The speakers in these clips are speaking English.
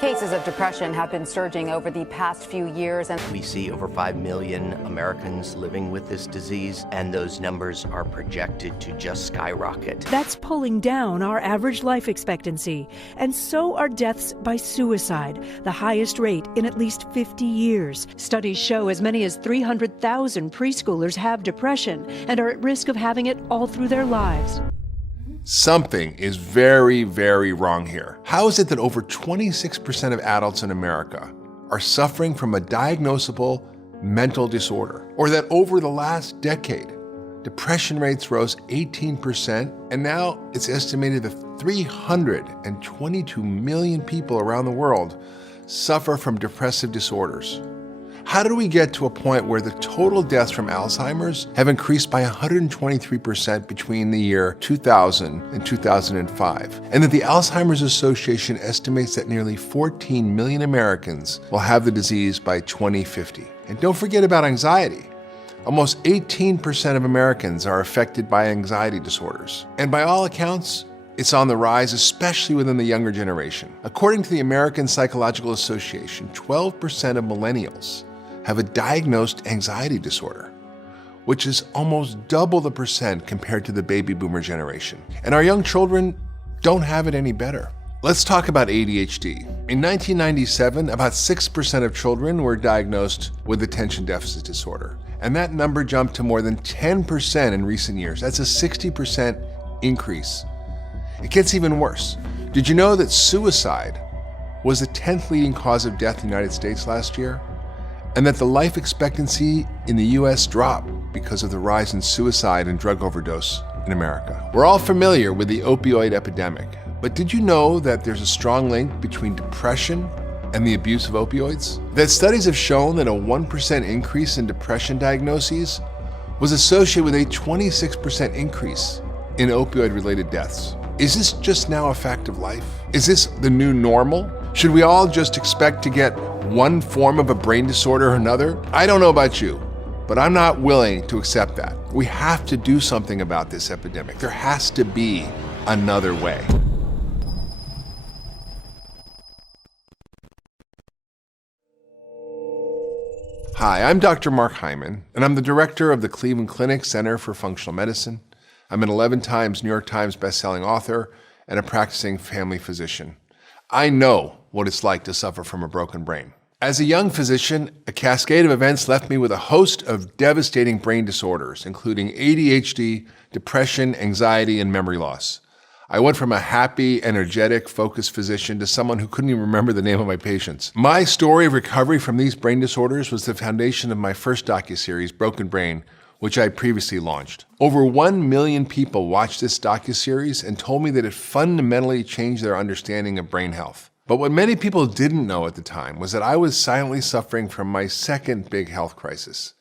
Cases of depression have been surging over the past few years. And we see over 5 million Americans living with this disease, and those numbers are projected to just skyrocket. That's pulling down our average life expectancy, and so are deaths by suicide, the highest rate in at least 50 years. Studies show as many as 300,000 preschoolers have depression and are at risk of having it all through their lives. Something is very, very wrong here. How is it that over 26% of adults in America are suffering from a diagnosable mental disorder? Or that over the last decade, depression rates rose 18%, and now it's estimated that 322 million people around the world suffer from depressive disorders? How did we get to a point where the total deaths from Alzheimer's have increased by 123% between the year 2000 and 2005, and that the Alzheimer's Association estimates that nearly 14 million Americans will have the disease by 2050? And don't forget about anxiety. Almost 18% of Americans are affected by anxiety disorders. And by all accounts, it's on the rise, especially within the younger generation. According to the American Psychological Association, 12% of millennials have a diagnosed anxiety disorder, which is almost double the percent compared to the baby boomer generation. And our young children don't have it any better. Let's talk about ADHD. In 1997, about 6% of children were diagnosed with attention deficit disorder, and that number jumped to more than 10% in recent years. That's a 60% increase. It gets even worse. Did you know that suicide was the 10th leading cause of death in the United States last year? And that the life expectancy in the US dropped because of the rise in suicide and drug overdose in America. We're all familiar with the opioid epidemic, but did you know that there's a strong link between depression and the abuse of opioids? That studies have shown that a 1% increase in depression diagnoses was associated with a 26% increase in opioid-related deaths. Is this just now a fact of life? Is this the new normal? Should we all just expect to get one form of a brain disorder or another? I don't know about you, but I'm not willing to accept that. We have to do something about this epidemic. There has to be another way. Hi, I'm Dr. Mark Hyman, and I'm the director of the Cleveland Clinic Center for Functional Medicine. I'm an 11 times New York Times bestselling author and a practicing family physician. I know what it's like to suffer from a broken brain. As a young physician, a cascade of events left me with a host of devastating brain disorders, including ADHD, depression, anxiety, and memory loss. I went from a happy, energetic, focused physician to someone who couldn't even remember the name of my patients. My story of recovery from these brain disorders was the foundation of my first docuseries, Broken Brain, which I previously launched. Over 1 million people watched this docuseries and told me that it fundamentally changed their understanding of brain health. But what many people didn't know at the time was that I was silently suffering from my second big health crisis.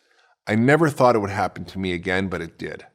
I never thought it would happen to me again, but it did.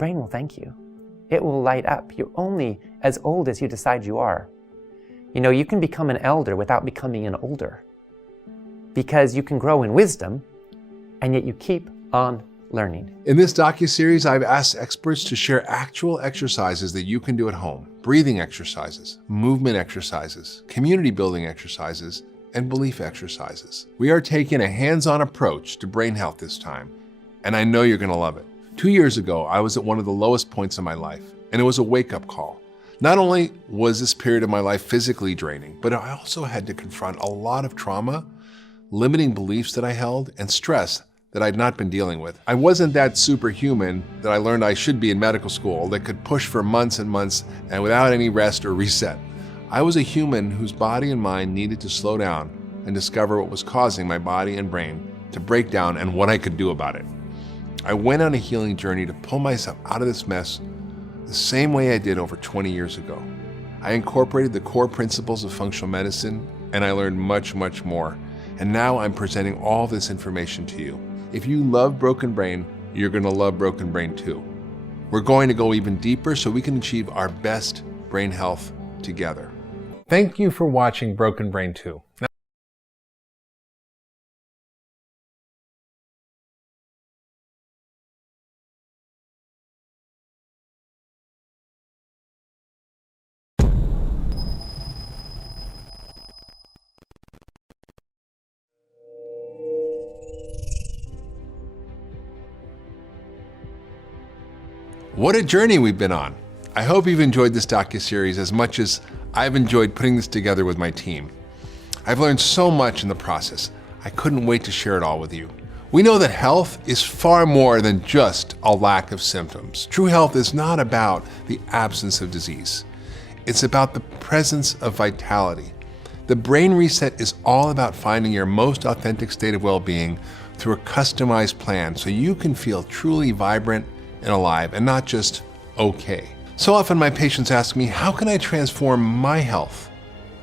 brain will thank you. It will light up. You're only as old as you decide you are. You know, you can become an elder without becoming an older, because you can grow in wisdom, and yet you keep on learning. In this docuseries, I've asked experts to share actual exercises that you can do at home. Breathing exercises, movement exercises, community building exercises, and belief exercises. We are taking a hands-on approach to brain health this time, and I know you're gonna love it. 2 years ago, I was at one of the lowest points in my life, and it was a wake-up call. Not only was this period of my life physically draining, but I also had to confront a lot of trauma, limiting beliefs that I held, and stress that I'd not been dealing with. I wasn't that superhuman that I learned I should be in medical school that could push for months and months and without any rest or reset. I was a human whose body and mind needed to slow down and discover what was causing my body and brain to break down and what I could do about it. I went on a healing journey to pull myself out of this mess the same way I did over 20 years ago. I incorporated the core principles of functional medicine, and I learned much, much more. And now I'm presenting all this information to you. If you love Broken Brain, you're gonna love Broken Brain too. We're going to go even deeper so we can achieve our best brain health together. Thank you for watching Broken Brain 2. What a journey we've been on. I hope you've enjoyed this docuseries as much as I've enjoyed putting this together with my team. I've learned so much in the process. I couldn't wait to share it all with you. We know that health is far more than just a lack of symptoms. True health is not about the absence of disease. It's about the presence of vitality. The Brain Reset is all about finding your most authentic state of well-being through a customized plan so you can feel truly vibrant and alive and not just okay. So often my patients ask me, how can I transform my health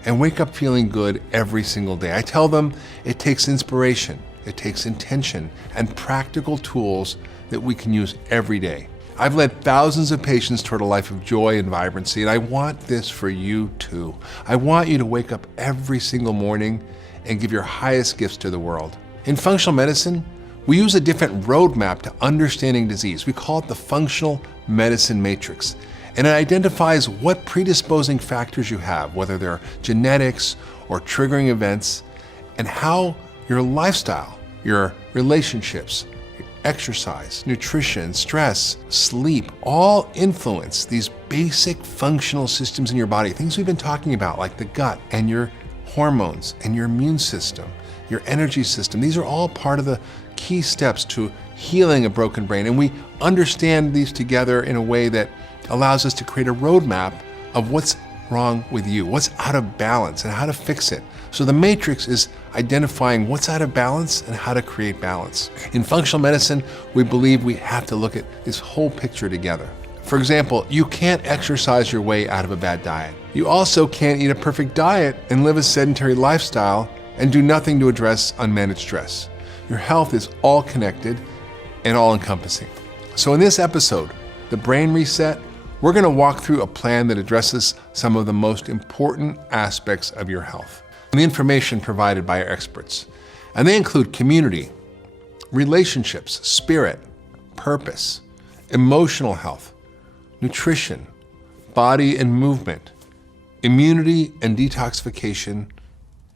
and wake up feeling good every single day? I tell them it takes inspiration, it takes intention, and practical tools that we can use every day. I've led thousands of patients toward a life of joy and vibrancy, and I want this for you too. I want you to wake up every single morning and give your highest gifts to the world. In functional medicine, we use a different roadmap to understanding disease. We call it the Functional Medicine Matrix. And it identifies what predisposing factors you have, whether they're genetics or triggering events, and how your lifestyle, your relationships, your exercise, nutrition, stress, sleep, all influence these basic functional systems in your body, things we've been talking about, like the gut and your hormones and your immune system, your energy system. These are all part of the key steps to healing a broken brain. And we understand these together in a way that allows us to create a roadmap of what's wrong with you, what's out of balance, and how to fix it. So the matrix is identifying what's out of balance and how to create balance. In functional medicine, we believe we have to look at this whole picture together. For example, you can't exercise your way out of a bad diet. You also can't eat a perfect diet and live a sedentary lifestyle and do nothing to address unmanaged stress. Your health is all connected and all encompassing. So in this episode, The Brain Reset, we're gonna walk through a plan that addresses some of the most important aspects of your health and the information provided by our experts. And they include community, relationships, spirit, purpose, emotional health, nutrition, body and movement, immunity and detoxification,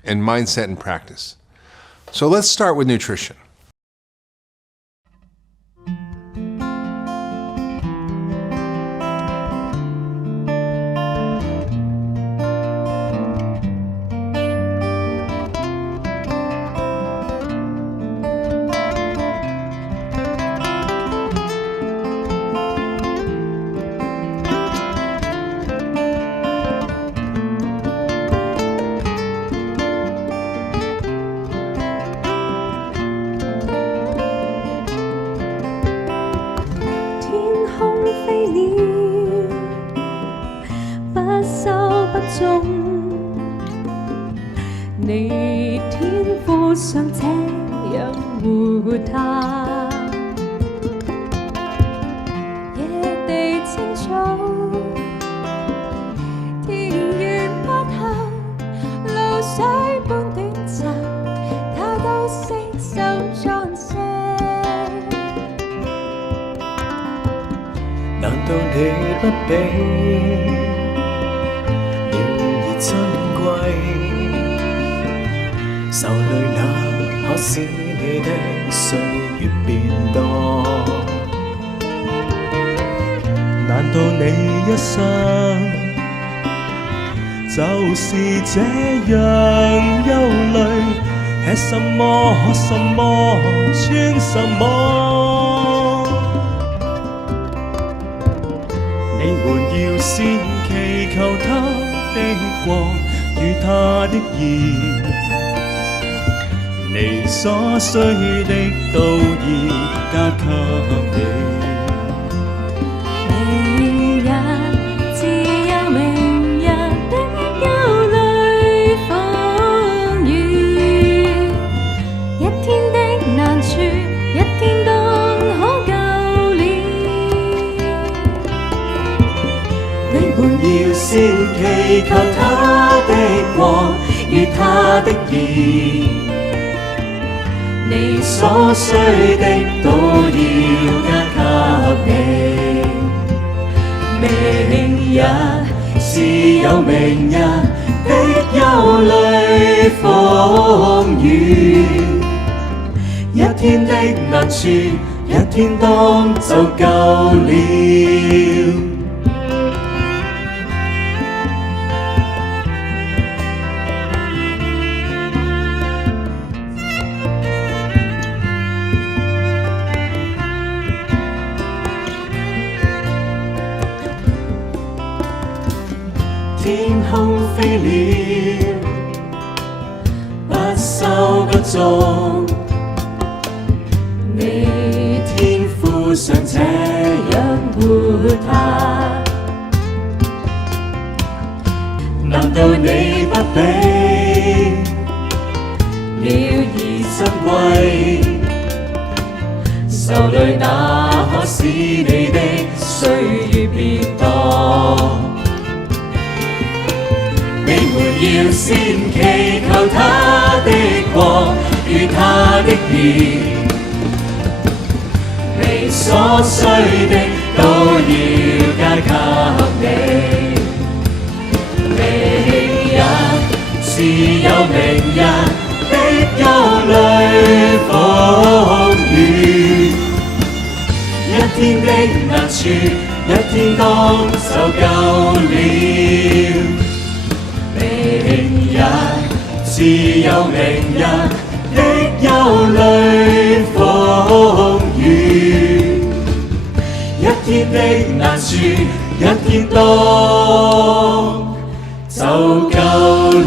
and mindset and practice. So let's start with nutrition.你天賦上這樣活他，夜你不比，仍然珍貴。受累那可使你的歲月變多？難道你一生就是這樣憂慮？吃什麼，喝什麼，穿什麼？你們要先祈求他的國與他的義，你所需的都要加給你。明日自有明日的憂慮風雨，一天的難處，一天當可救了。你們要先祈求他的國與他的義，你所需的都要加給你。明日是有明日的憂慮風雨，一天的難處，一天當就夠了。天空飛鳥，不收不種，你天父常這樣活他，難道你不比了而珍貴？受累那可使你的歲月變多？你們要先祈求他的國與他的義，你所需的都要加給你。明日是有明日的憂慮風雨，一天的難處，一天當就夠了。明日自有明日的憂慮風雨，一天的難處，一天當就夠了。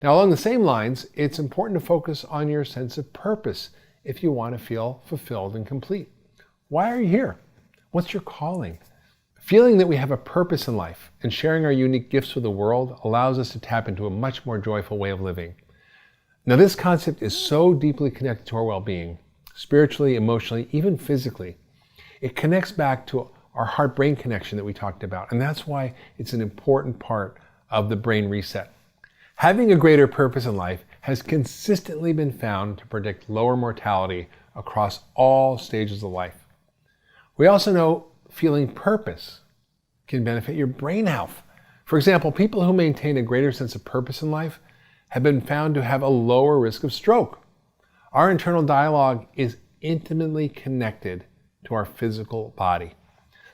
Now, along the same lines, it's important to focus on your sense of purpose if you want to feel fulfilled and complete. Why are you here? What's your calling? Feeling that we have a purpose in life and sharing our unique gifts with the world allows us to tap into a much more joyful way of living. Now, this concept is so deeply connected to our well-being, spiritually, emotionally, even physically. It connects back to our heart-brain connection that we talked about, and that's why it's an important part of the brain reset. Having a greater purpose in life has consistently been found to predict lower mortality across all stages of life. We also know feeling purpose can benefit your brain health. For example, people who maintain a greater sense of purpose in life have been found to have a lower risk of stroke. Our internal dialogue is intimately connected to our physical body.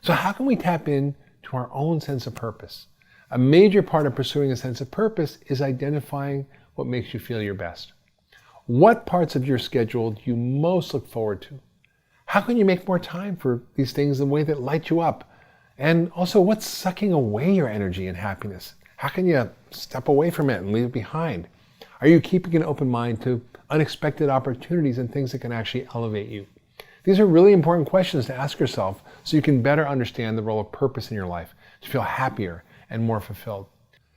So how can we tap into our own sense of purpose? A major part of pursuing a sense of purpose is identifying what makes you feel your best. What parts of your schedule do you most look forward to? How can you make more time for these things in a way that light you up? And also, what's sucking away your energy and happiness? How can you step away from it and leave it behind? Are you keeping an open mind to unexpected opportunities and things that can actually elevate you? These are really important questions to ask yourself so you can better understand the role of purpose in your life, to feel happier and more fulfilled.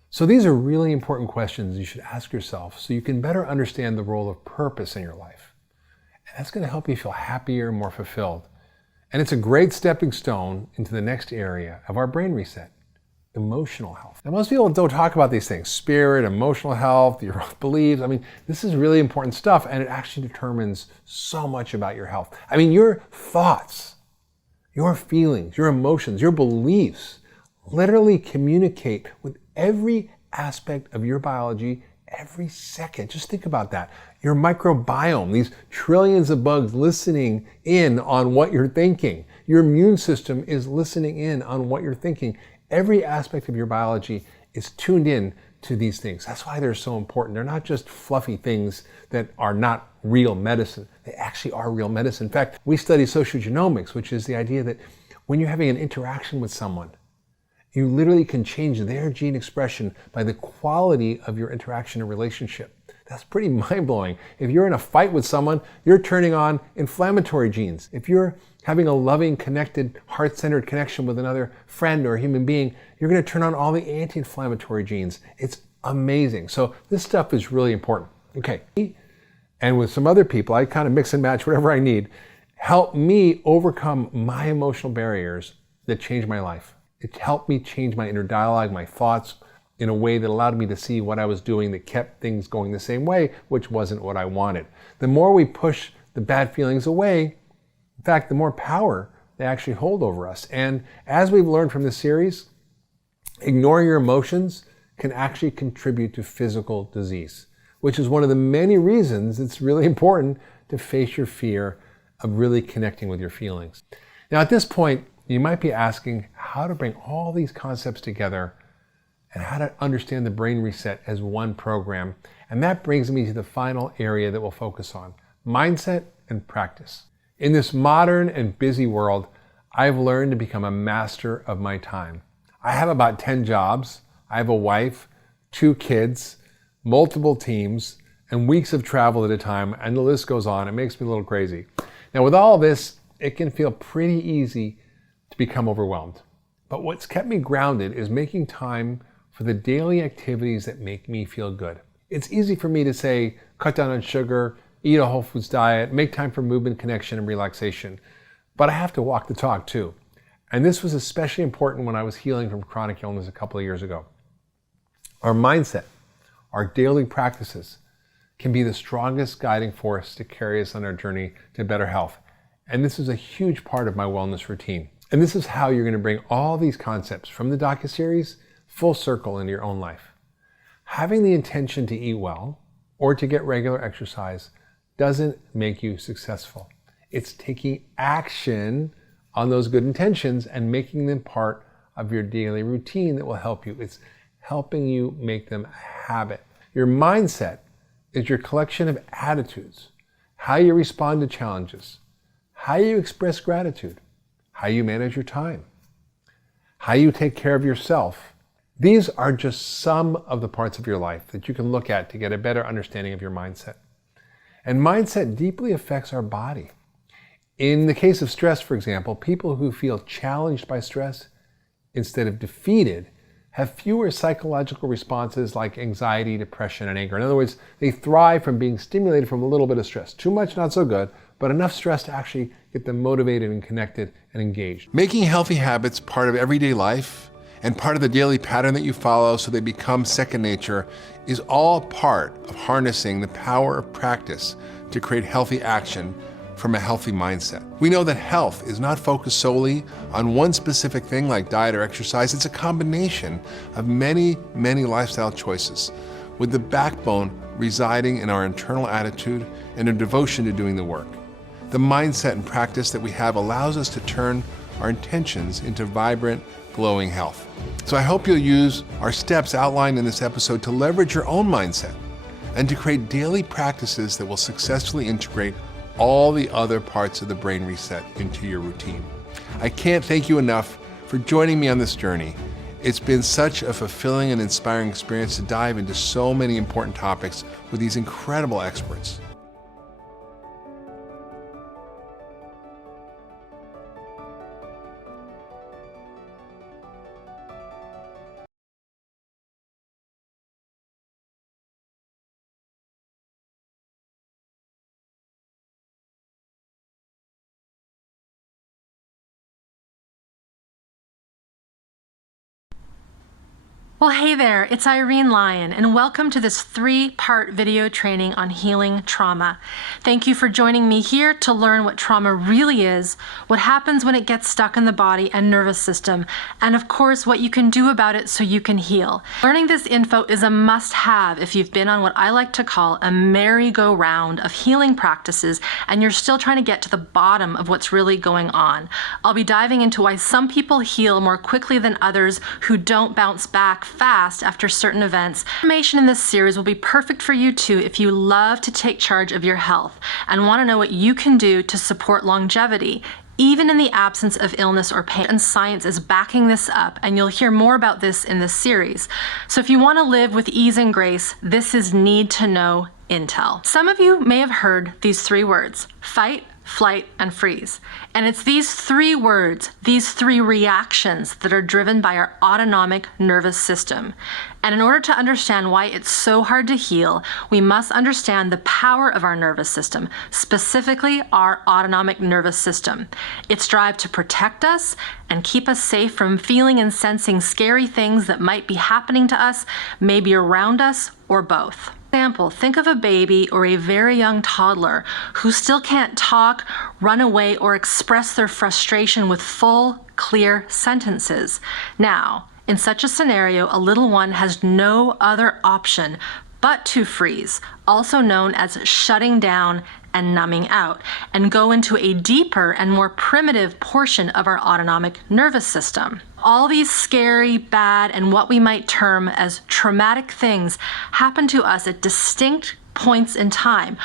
So these are really important questions you should ask yourself so you can better understand the role of purpose in your life. And that's going to help you feel happier, more fulfilled. And it's a great stepping stone into the next area of our brain reset, emotional health. Now, most people don't talk about these things, spirit, emotional health, your beliefs. I mean, this is really important stuff, and it actually determines so much about your health. I mean, your thoughts, your feelings, your emotions, your beliefs literally communicate with every aspect of your biology every second. Just think about that. Your microbiome, these trillions of bugs listening in on what you're thinking. Your immune system is listening in on what you're thinking. Every aspect of your biology is tuned in to these things. That's why they're so important. They're not just fluffy things that are not real medicine. They actually are real medicine. In fact, we study sociogenomics, which is the idea that when you're having an interaction with someone, you literally can change their gene expression by the quality of your interaction and relationship. That's pretty mind-blowing. If you're in a fight with someone, you're turning on inflammatory genes. If you're having a loving, connected, heart-centered connection with another friend or human being, you're going to turn on all the anti-inflammatory genes. It's amazing. So this stuff is really important. Okay. And with some other people, I kind of mix and match whatever I need. Help me overcome my emotional barriers that change my life. It helped me change my inner dialogue, my thoughts, in a way that allowed me to see what I was doing that kept things going the same way, which wasn't what I wanted. The more we push the bad feelings away, in fact, the more power they actually hold over us. And as we've learned from this series, ignoring your emotions can actually contribute to physical disease, which is one of the many reasons it's really important to face your fear of really connecting with your feelings. Now, at this point, you might be asking how to bring all these concepts together and how to understand the brain reset as one program. And that brings me to the final area that we'll focus on, mindset and practice. In this modern and busy world, I've learned to become a master of my time. I have about 10 jobs. I have a wife, 2 kids, multiple teams, and weeks of travel at a time, and the list goes on. It makes me a little crazy. Now, with all this, it can feel pretty easy to become overwhelmed. But what's kept me grounded is making time for the daily activities that make me feel good. It's easy for me to say, cut down on sugar, eat a whole foods diet, make time for movement, connection, and relaxation. But I have to walk the talk too. And this was especially important when I was healing from chronic illness a couple of years ago. Our mindset, our daily practices, can be the strongest guiding force to carry us on our journey to better health. And this is a huge part of my wellness routine. And this is how you're going to bring all these concepts from the docuseries full circle into your own life. Having the intention to eat well or to get regular exercise doesn't make you successful. It's taking action on those good intentions and making them part of your daily routine that will help you. It's helping you make them a habit. Your mindset is your collection of attitudes, how you respond to challenges, how you express gratitude, how you manage your time, how you take care of yourself. These are just some of the parts of your life that you can look at to get a better understanding of your mindset. And mindset deeply affects our body. In the case of stress, for example, people who feel challenged by stress instead of defeated have fewer psychological responses like anxiety, depression, and anger. In other words, they thrive from being stimulated from a little bit of stress. Too much, not so good, but enough stress to actually get them motivated and connected and engaged. Making healthy habits part of everyday life and part of the daily pattern that you follow so they become second nature is all part of harnessing the power of practice to create healthy action from a healthy mindset. We know that health is not focused solely on one specific thing like diet or exercise. It's a combination of many, many lifestyle choices, with the backbone residing in our internal attitude and a devotion to doing the work. The mindset and practice that we have allows us to turn our intentions into vibrant, glowing health. So I hope you'll use our steps outlined in this episode to leverage your own mindset and to create daily practices that will successfully integrate all the other parts of the brain reset into your routine. I can't thank you enough for joining me on this journey. It's been such a fulfilling and inspiring experience to dive into so many important topics with these incredible experts. Well, hey there, it's Irene Lyon, and welcome to this 3-part video training on healing trauma. Thank you for joining me here to learn what trauma really is, what happens when it gets stuck in the body and nervous system, and of course, what you can do about it so you can heal. Learning this info is a must-have if you've been on what I like to call a merry-go-round of healing practices and you're still trying to get to the bottom of what's really going on. I'll be diving into why some people heal more quickly than others who don't bounce back fast after certain events. Information in this series will be perfect for you too if you love to take charge of your health and want to know what you can do to support longevity, even in the absence of illness or pain. And science is backing this up, and you'll hear more about this in this series. So if you want to live with ease and grace, this is need to know intel. Some of you may have heard these 3 words: fight, flight, and freeze. And it's these 3 words, these 3 reactions that are driven by our autonomic nervous system. And in order to understand why it's so hard to heal, we must understand the power of our nervous system, specifically our autonomic nervous system. Its drive to protect us and keep us safe from feeling and sensing scary things that might be happening to us, maybe around us, or both. Example, think of a baby or a very young toddler who still can't talk, run away, or express their frustration with full, clear sentences. Now, in such a scenario, a little one has no other option but to freeze, also known as shutting down and numbing out, and go into a deeper and more primitive portion of our autonomic nervous system. All these scary, bad, and what we might term as traumatic things happen to us at distinct points in time,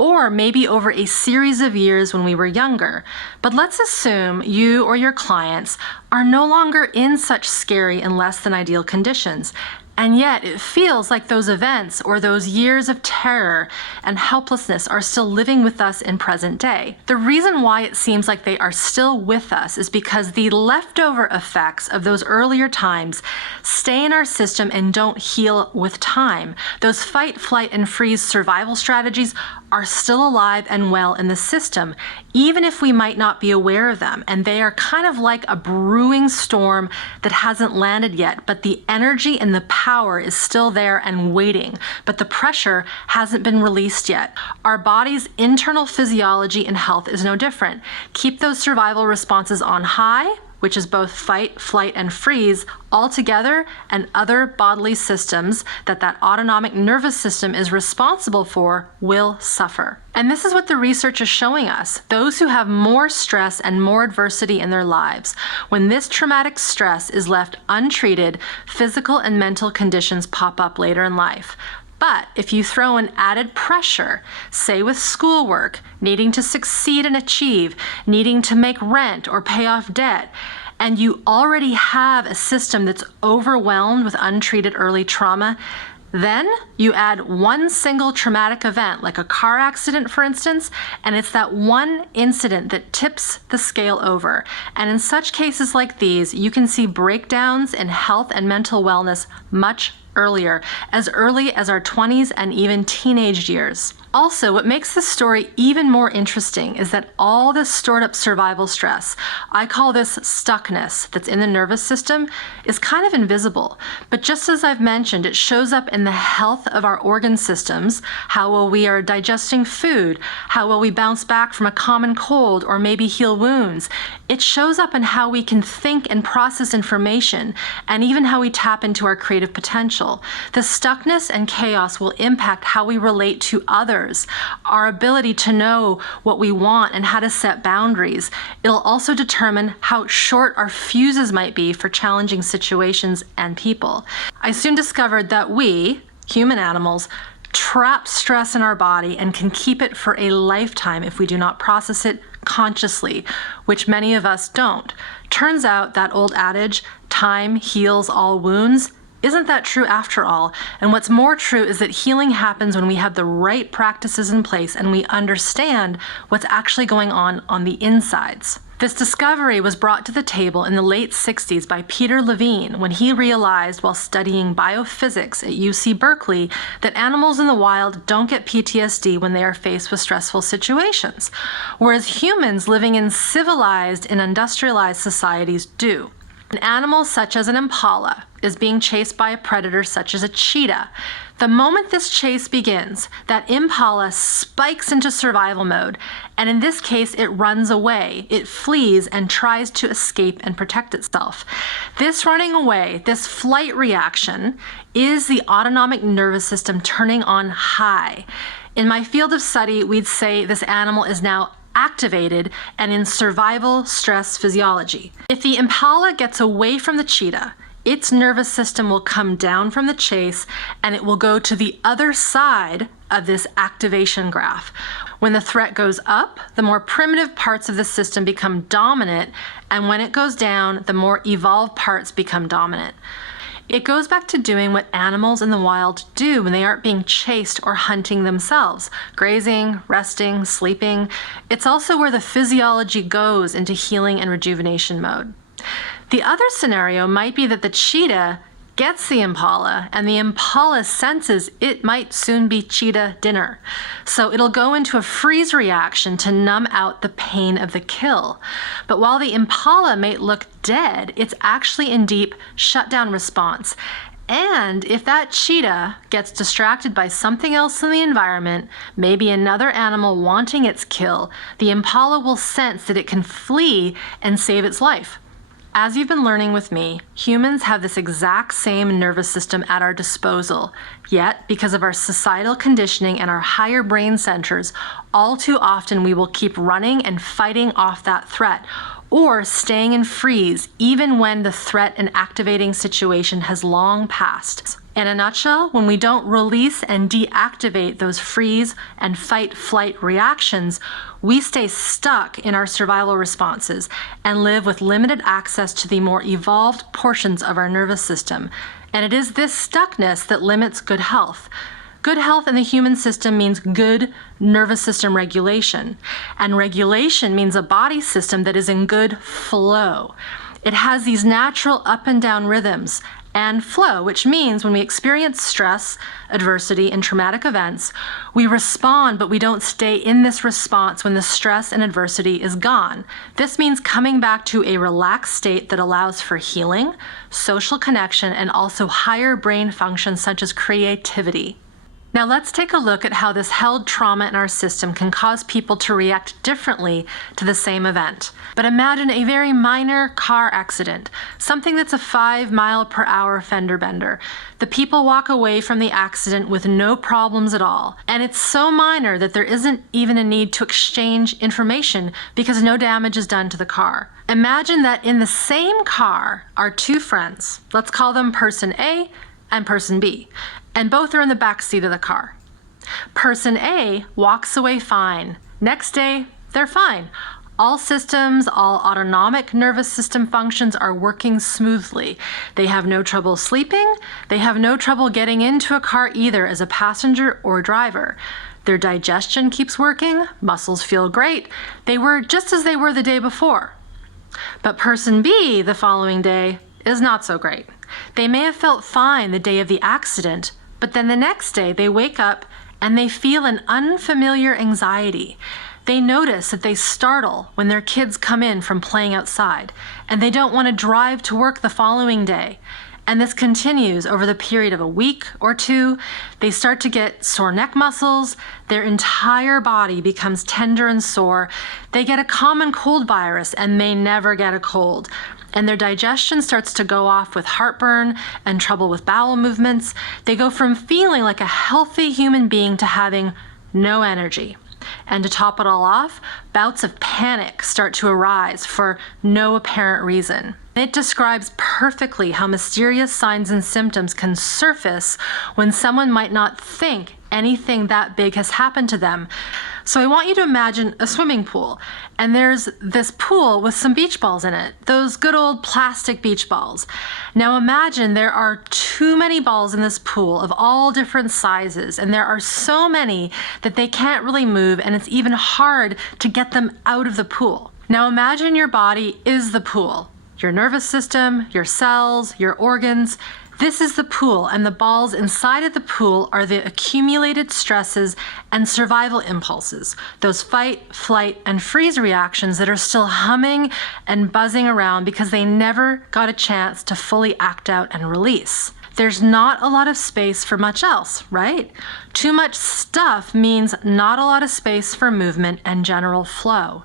or maybe over a series of years when we were younger. But let's assume you or your clients are no longer in such scary and less than ideal conditions. And yet it feels like those events or those years of terror and helplessness are still living with us in present day. The reason why it seems like they are still with us is because the leftover effects of those earlier times stay in our system and don't heal with time. Those fight, flight, and freeze survival strategies are still alive and well in the system, even if we might not be aware of them. And they are kind of like a brewing storm that hasn't landed yet, but the energy and the power is still there and waiting, but the pressure hasn't been released yet. Our body's internal physiology and health is no different. Keep those survival responses on high, which is both fight, flight, and freeze, all together, and other bodily systems that autonomic nervous system is responsible for will suffer. And this is what the research is showing us. Those who have more stress and more adversity in their lives, when this traumatic stress is left untreated, physical and mental conditions pop up later in life. But if you throw in added pressure, say with schoolwork, needing to succeed and achieve, needing to make rent or pay off debt, and you already have a system that's overwhelmed with untreated early trauma, then you add one single traumatic event, like a car accident, for instance, and it's that one incident that tips the scale over. And in such cases like these, you can see breakdowns in health and mental wellness much earlier, as early as our 20s and even teenage years. Also, what makes this story even more interesting is that all this stored up survival stress, I call this stuckness, that's in the nervous system, is kind of invisible. But just as I've mentioned, it shows up in the health of our organ systems, how well we are digesting food, how well we bounce back from a common cold or maybe heal wounds. It shows up in how we can think and process information, and even how we tap into our creative potential. The stuckness and chaos will impact how we relate to others, our ability to know what we want and how to set boundaries. It'll also determine how short our fuses might be for challenging situations and people. I soon discovered that we, human animals, trap stress in our body and can keep it for a lifetime if we do not process it consciously, which many of us don't. Turns out that old adage, time heals all wounds, isn't that true after all? And what's more true is that healing happens when we have the right practices in place and we understand what's actually going on the insides. This discovery was brought to the table in the late 60s by Peter Levine when he realized while studying biophysics at UC Berkeley that animals in the wild don't get PTSD when they are faced with stressful situations, whereas humans living in civilized and industrialized societies do. An animal such as an impala is being chased by a predator such as a cheetah. The moment this chase begins, that impala spikes into survival mode, and in this case it runs away, it flees and tries to escape and protect itself. This running away, this flight reaction, is the autonomic nervous system turning on high. In my field of study, we'd say this animal is now activated and in survival stress physiology. If the impala gets away from the cheetah, its nervous system will come down from the chase and it will go to the other side of this activation graph. When the threat goes up, the more primitive parts of the system become dominant, and when it goes down, the more evolved parts become dominant. It goes back to doing what animals in the wild do when they aren't being chased or hunting themselves, grazing, resting, sleeping. It's also where the physiology goes into healing and rejuvenation mode. The other scenario might be that the cheetah gets the impala and the impala senses it might soon be cheetah dinner. So it'll go into a freeze reaction to numb out the pain of the kill. But while the impala may look dead, it's actually in deep shutdown response. And if that cheetah gets distracted by something else in the environment, maybe another animal wanting its kill, the impala will sense that it can flee and save its life. As you've been learning with me, humans have this exact same nervous system at our disposal. Yet, because of our societal conditioning and our higher brain centers, all too often we will keep running and fighting off that threat, or staying in freeze even when the threat and activating situation has long passed. In a nutshell, when we don't release and deactivate those freeze and fight-flight reactions, we stay stuck in our survival responses and live with limited access to the more evolved portions of our nervous system. And it is this stuckness that limits good health. Good health in the human system means good nervous system regulation. And regulation means a body system that is in good flow. It has these natural up and down rhythms and flow, which means when we experience stress, adversity, and traumatic events, we respond, but we don't stay in this response when the stress and adversity is gone. This means coming back to a relaxed state that allows for healing, social connection, and also higher brain functions such as creativity. Now let's take a look at how this held trauma in our system can cause people to react differently to the same event. But imagine a very minor car accident, something that's a 5-mile-per-hour fender bender. The people walk away from the accident with no problems at all. And it's so minor that there isn't even a need to exchange information because no damage is done to the car. Imagine that in the same car are two friends. Let's call them person A and person B. And both are in the back seat of the car. Person A walks away fine. Next day, they're fine. All systems, all autonomic nervous system functions are working smoothly. They have no trouble sleeping. They have no trouble getting into a car either as a passenger or driver. Their digestion keeps working. Muscles feel great. They were just as they were the day before. But person B, the following day, is not so great. They may have felt fine the day of the accident, but then the next day they wake up and they feel an unfamiliar anxiety. They notice that they startle when their kids come in from playing outside, and they don't want to drive to work the following day. And this continues over the period of a week or two. They start to get sore neck muscles. Their entire body becomes tender and sore. They get a common cold virus and may never get a cold. And their digestion starts to go off with heartburn and trouble with bowel movements. They go from feeling like a healthy human being to having no energy. And to top it all off, bouts of panic start to arise for no apparent reason. It describes perfectly how mysterious signs and symptoms can surface when someone might not think anything that big has happened to them. So I want you to imagine a swimming pool, and there's this pool with some beach balls in it, those good old plastic beach balls. Now imagine there are too many balls in this pool of all different sizes, and there are so many that they can't really move, and it's even hard to get them out of the pool. Now imagine your body is the pool. Your nervous system, your cells, your organs. This is the pool, and the balls inside of the pool are the accumulated stresses and survival impulses, those fight, flight, and freeze reactions that are still humming and buzzing around because they never got a chance to fully act out and release. There's not a lot of space for much else, right? Too much stuff means not a lot of space for movement and general flow.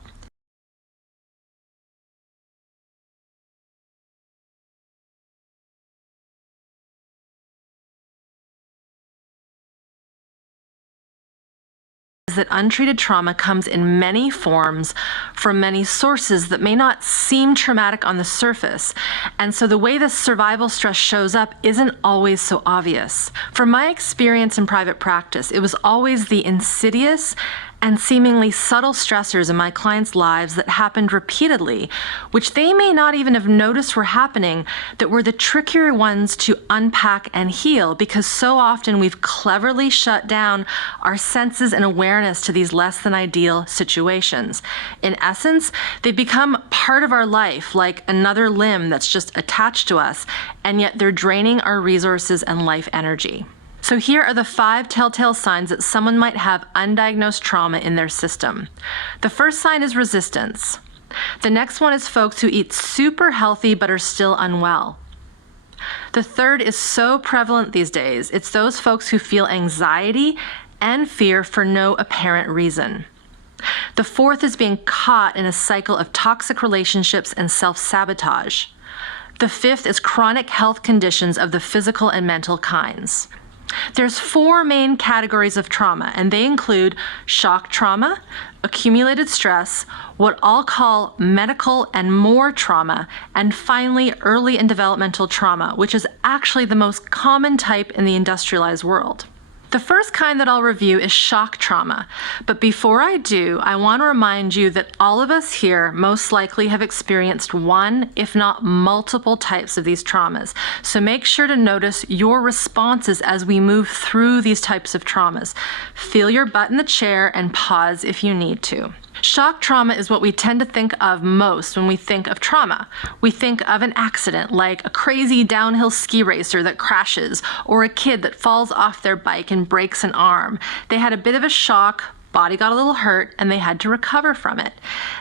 That untreated trauma comes in many forms from many sources that may not seem traumatic on the surface. And so the way this survival stress shows up isn't always so obvious. From my experience in private practice, it was always the insidious and seemingly subtle stressors in my clients' lives that happened repeatedly, which they may not even have noticed were happening, that were the trickier ones to unpack and heal, because so often we've cleverly shut down our senses and awareness to these less than ideal situations. In essence, they become part of our life, like another limb that's just attached to us, and yet they're draining our resources and life energy. So here are the 5 telltale signs that someone might have undiagnosed trauma in their system. The first sign is resistance. The next one is folks who eat super healthy but are still unwell. The third is so prevalent these days. It's those folks who feel anxiety and fear for no apparent reason. The fourth is being caught in a cycle of toxic relationships and self-sabotage. The fifth is chronic health conditions of the physical and mental kinds. There's 4 main categories of trauma, and they include shock trauma, accumulated stress, what I'll call medical and more trauma, and finally early and developmental trauma, which is actually the most common type in the industrialized world. The first kind that I'll review is shock trauma, but before I do, I want to remind you that all of us here most likely have experienced one, if not multiple types of these traumas. So make sure to notice your responses as we move through these types of traumas. Feel your butt in the chair and pause if you need to. Shock trauma is what we tend to think of most when we think of trauma. We think of an accident, like a crazy downhill ski racer that crashes, or a kid that falls off their bike and breaks an arm. They had a bit of a shock, body got a little hurt, and they had to recover from it.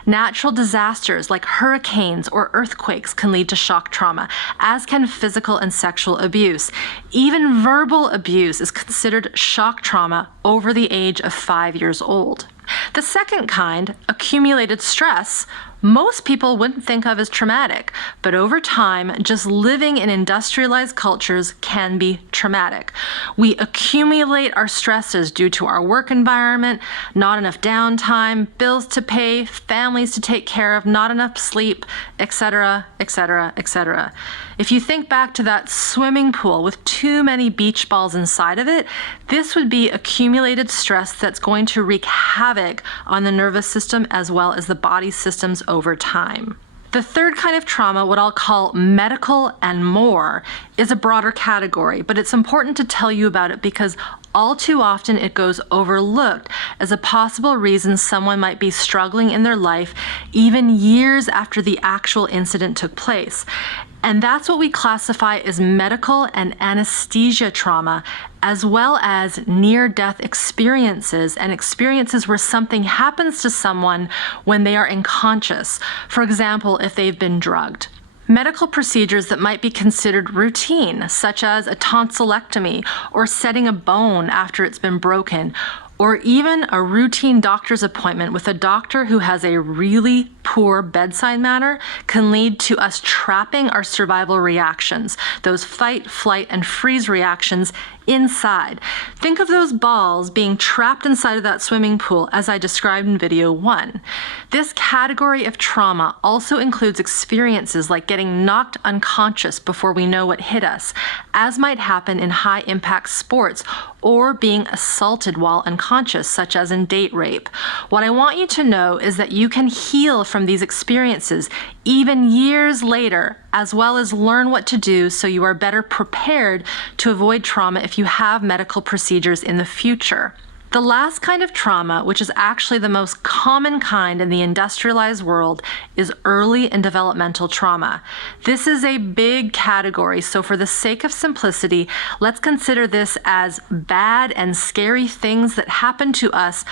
Natural disasters like hurricanes or earthquakes can lead to shock trauma, as can physical and sexual abuse. Even verbal abuse is considered shock trauma over the age of 5 years old. The second kind, accumulated stress, most people wouldn't think of as traumatic, but over time, just living in industrialized cultures can be traumatic. We accumulate our stresses due to our work environment, not enough downtime, bills to pay, families to take care of, not enough sleep, etc., etc., etc. If you think back to that swimming pool with too many beach balls inside of it, this would be accumulated stress that's going to wreak havoc on the nervous system as well as the body systems over time. The third kind of trauma, what I'll call medical and more, is a broader category, but it's important to tell you about it because all too often it goes overlooked as a possible reason someone might be struggling in their life even years after the actual incident took place. And that's what we classify as medical and anesthesia trauma, as well as near-death experiences and experiences where something happens to someone when they are unconscious. For example, if they've been drugged. Medical procedures that might be considered routine, such as a tonsillectomy or setting a bone after it's been broken, or even a routine doctor's appointment with a doctor who has a really poor bedside manner, can lead to us trapping our survival reactions, those fight, flight, and freeze reactions inside. Think of those balls being trapped inside of that swimming pool as I described in video 1. This category of trauma also includes experiences like getting knocked unconscious before we know what hit us, as might happen in high-impact sports, or being assaulted while unconscious, such as in date rape. What I want you to know is that you can heal from these experiences even years later, as well as learn what to do so you are better prepared to avoid trauma if you have medical procedures in the future. The last kind of trauma, which is actually the most common kind in the industrialized world, is early and developmental trauma. This is a big category, so for the sake of simplicity, let's consider this as bad and scary things that happen to us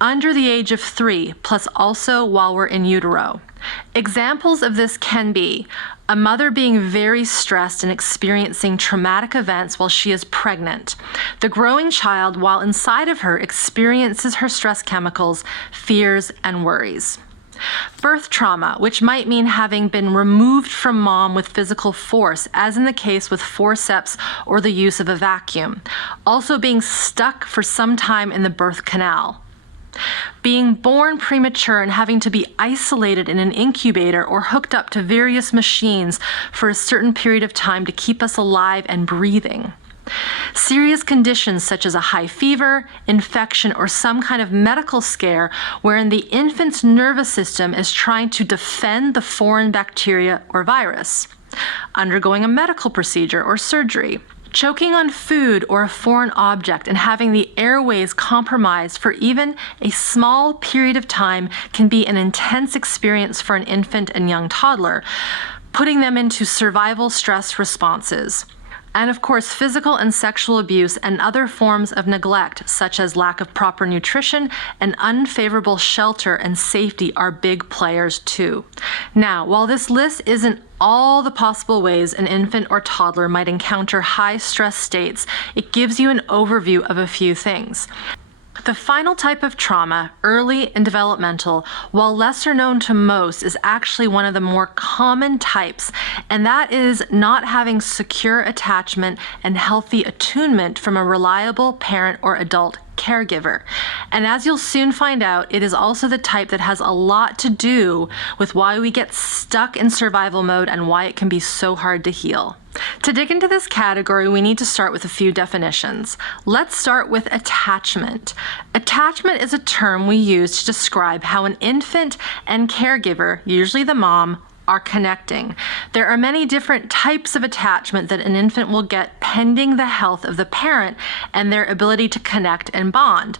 under the age of 3, plus also while we're in utero. Examples of this can be a mother being very stressed and experiencing traumatic events while she is pregnant. The growing child, while inside of her, experiences her stress chemicals, fears, and worries. Birth trauma, which might mean having been removed from mom with physical force, as in the case with forceps or the use of a vacuum. Also being stuck for some time in the birth canal. Being born premature and having to be isolated in an incubator or hooked up to various machines for a certain period of time to keep us alive and breathing. Serious conditions such as a high fever, infection, or some kind of medical scare wherein the infant's nervous system is trying to defend the foreign bacteria or virus. Undergoing a medical procedure or surgery. Choking on food or a foreign object and having the airways compromised for even a small period of time can be an intense experience for an infant and young toddler, putting them into survival stress responses. And of course, physical and sexual abuse and other forms of neglect, such as lack of proper nutrition and unfavorable shelter and safety, are big players too. Now, while this list isn't all the possible ways an infant or toddler might encounter high stress states, it gives you an overview of a few things. The final type of trauma, early and developmental, while lesser known to most, is actually one of the more common types, and that is not having secure attachment and healthy attunement from a reliable parent or adult caregiver. And as you'll soon find out, it is also the type that has a lot to do with why we get stuck in survival mode and why it can be so hard to heal. To dig into this category, we need to start with a few definitions. Let's start with attachment. Attachment is a term we use to describe how an infant and caregiver, usually the mom, are connecting. There are many different types of attachment that an infant will get pending the health of the parent and their ability to connect and bond.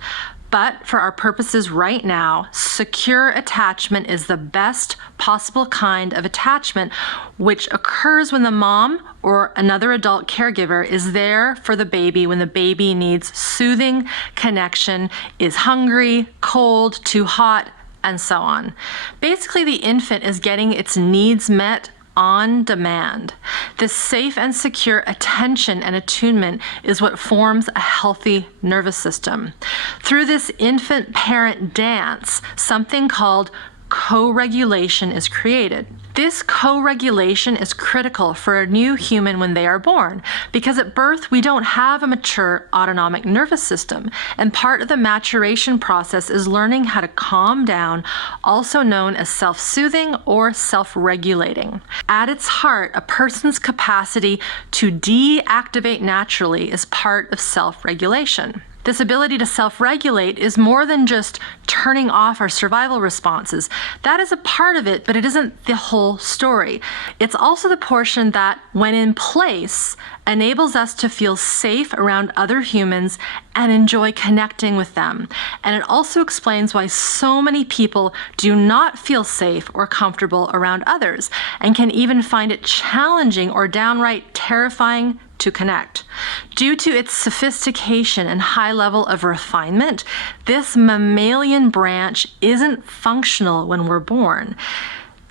But for our purposes right now, secure attachment is the best possible kind of attachment, which occurs when the mom or another adult caregiver is there for the baby when the baby needs soothing connection, is hungry, cold, too hot, and so on. Basically, the infant is getting its needs met on demand. This safe and secure attention and attunement is what forms a healthy nervous system. Through this infant-parent dance, something called co-regulation is created. This co-regulation is critical for a new human when they are born, because at birth we don't have a mature autonomic nervous system, and part of the maturation process is learning how to calm down, also known as self-soothing or self-regulating. At its heart, a person's capacity to deactivate naturally is part of self-regulation. This ability to self-regulate is more than just turning off our survival responses. That is a part of it, but it isn't the whole story. It's also the portion that, when in place, enables us to feel safe around other humans and enjoy connecting with them. And it also explains why so many people do not feel safe or comfortable around others, and can even find it challenging or downright terrifying to connect. Due to its sophistication and high level of refinement, this mammalian branch isn't functional when we're born.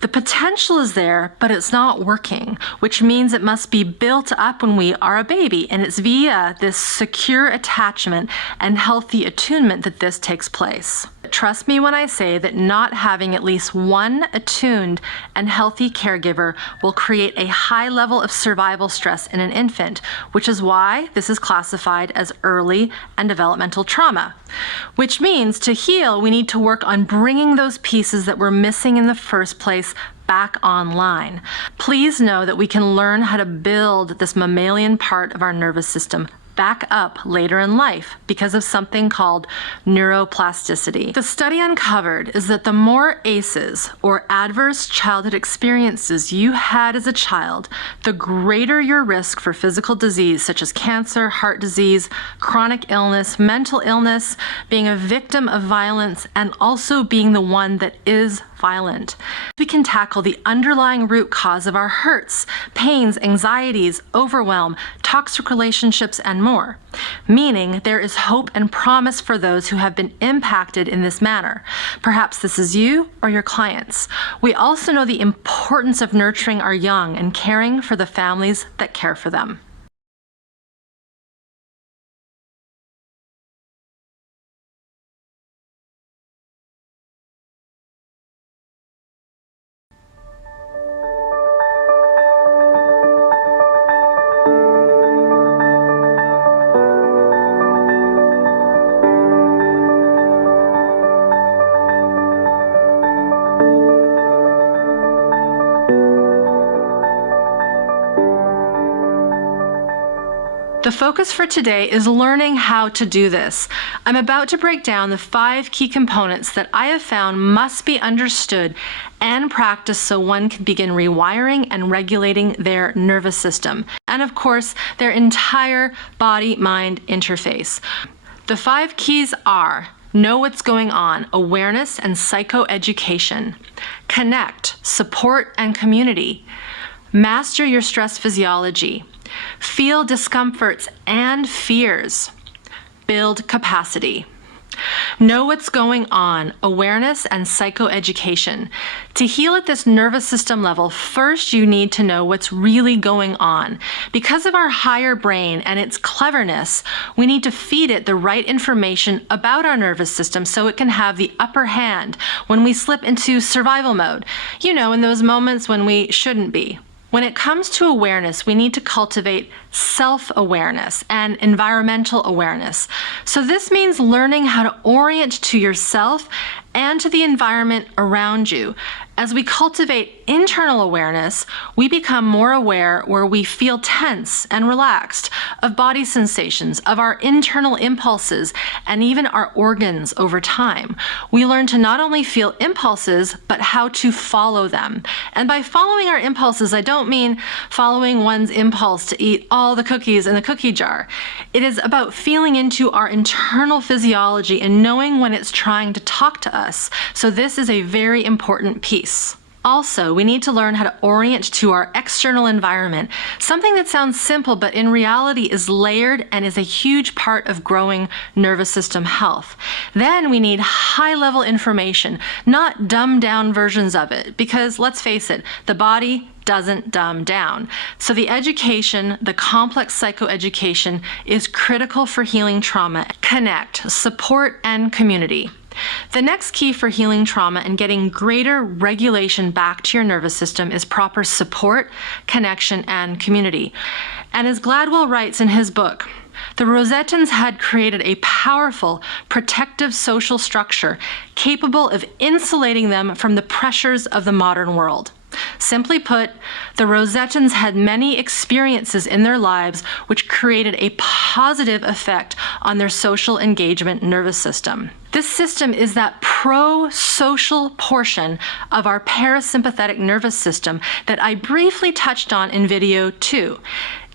The potential is there, but it's not working, which means it must be built up when we are a baby, and it's via this secure attachment and healthy attunement that this takes place. Trust me when I say that not having at least one attuned and healthy caregiver will create a high level of survival stress in an infant, which is why this is classified as early and developmental trauma. Which means to heal, we need to work on bringing those pieces that were missing in the first place back online. Please know that we can learn how to build this mammalian part of our nervous system back up later in life because of something called neuroplasticity. The study uncovered is that the more ACEs, or adverse childhood experiences, you had as a child, the greater your risk for physical disease such as cancer, heart disease, chronic illness, mental illness, being a victim of violence, and also being the one that is violent. We can tackle the underlying root cause of our hurts, pains, anxieties, overwhelm, toxic relationships, and more. Meaning there is hope and promise for those who have been impacted in this manner. Perhaps this is you or your clients. We also know the importance of nurturing our young and caring for the families that care for them. The focus for today is learning how to do this. I'm about to break down the 5 key components that I have found must be understood and practiced so one can begin rewiring and regulating their nervous system, and of course, their entire body-mind interface. The 5 keys are: know what's going on, awareness and psychoeducation; connect, support and community; master your stress physiology; feel discomforts and fears; build capacity. Know what's going on, awareness and psychoeducation. To heal at this nervous system level, first you need to know what's really going on. Because of our higher brain and its cleverness, we need to feed it the right information about our nervous system so it can have the upper hand when we slip into survival mode. You know, in those moments when we shouldn't be. When it comes to awareness, we need to cultivate self-awareness and environmental awareness. So this means learning how to orient to yourself and to the environment around you. As we cultivate internal awareness, we become more aware where we feel tense and relaxed, of body sensations, of our internal impulses, and even our organs over time. We learn to not only feel impulses, but how to follow them. And by following our impulses, I don't mean following one's impulse to eat all the cookies in the cookie jar. It is about feeling into our internal physiology and knowing when it's trying to talk to us. So this is a very important piece. Also, we need to learn how to orient to our external environment, something that sounds simple but in reality is layered and is a huge part of growing nervous system health. Then we need high-level information, not dumbed-down versions of it, because let's face it, the body doesn't dumb down. So the education, the complex psychoeducation, is critical for healing trauma. Connect, support, and community. The next key for healing trauma and getting greater regulation back to your nervous system is proper support, connection, and community. And as Gladwell writes in his book, the Rosettans had created a powerful, protective social structure capable of insulating them from the pressures of the modern world. Simply put, the Rosettans had many experiences in their lives which created a positive effect on their social engagement nervous system. This system is that pro-social portion of our parasympathetic nervous system that I briefly touched on in video 2.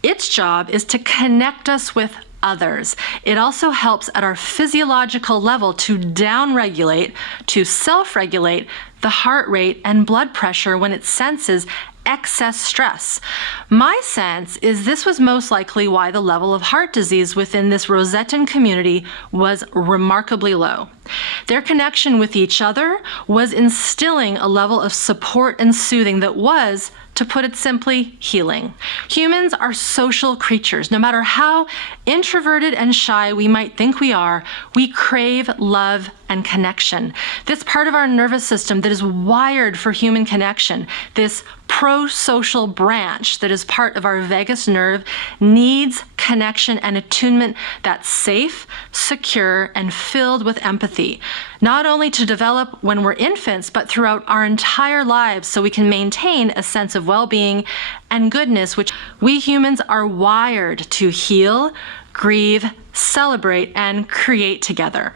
Its job is to connect us with others. It also helps at our physiological level to downregulate, to self-regulate the heart rate and blood pressure when it senses excess stress. My sense is this was most likely why the level of heart disease within this Rosettan community was remarkably low. Their connection with each other was instilling a level of support and soothing that was, to put it simply, healing. Humans are social creatures. No matter how introverted and shy we might think we are, we crave love and connection. This part of our nervous system that is wired for human connection, this pro-social branch that is part of our vagus nerve, needs connection and attunement that's safe, secure, and filled with empathy. Not only to develop when we're infants, but throughout our entire lives so we can maintain a sense of well-being and goodness, which we humans are wired to heal, grieve, celebrate, and create together.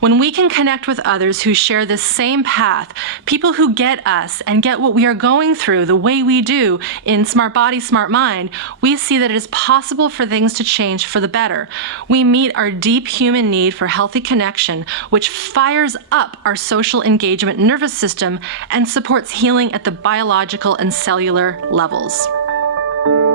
When we can connect with others who share this same path, people who get us and get what we are going through the way we do in Smart Body, Smart Mind, we see that it is possible for things to change for the better. We meet our deep human need for healthy connection, which fires up our social engagement nervous system and supports healing at the biological and cellular levels.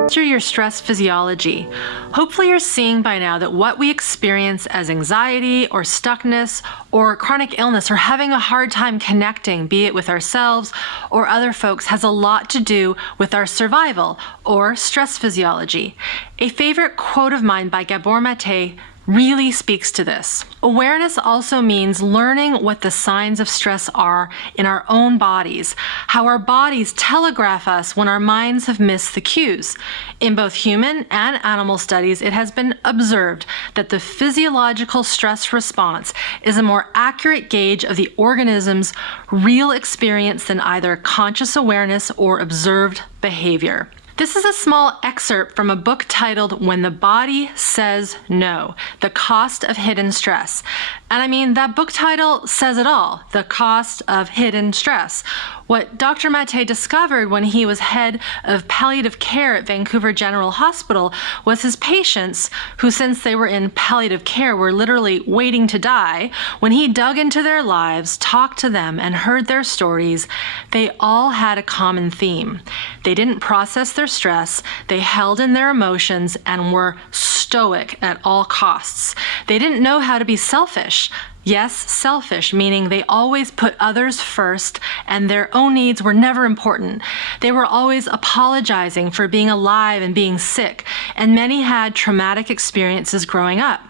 Through your stress physiology. Hopefully you're seeing by now that what we experience as anxiety or stuckness or chronic illness or having a hard time connecting, be it with ourselves or other folks, has a lot to do with our survival or stress physiology. A favorite quote of mine by Gabor Mate really speaks to this. Awareness also means learning what the signs of stress are in our own bodies, how our bodies telegraph us when our minds have missed the cues. In both human and animal studies, it has been observed that the physiological stress response is a more accurate gauge of the organism's real experience than either conscious awareness or observed behavior. This is a small excerpt from a book titled When the Body Says No, The Cost of Hidden Stress. And I mean, that book title says it all, The Cost of Hidden Stress. What Dr. Mate discovered when he was head of palliative care at Vancouver General Hospital was his patients, who since they were in palliative care were literally waiting to die, when he dug into their lives, talked to them, and heard their stories, they all had a common theme. They didn't process their stress, they held in their emotions and were stoic at all costs. They didn't know how to be selfish. Yes, selfish, meaning they always put others first and their own needs were never important. They were always apologizing for being alive and being sick, and many had traumatic experiences growing up.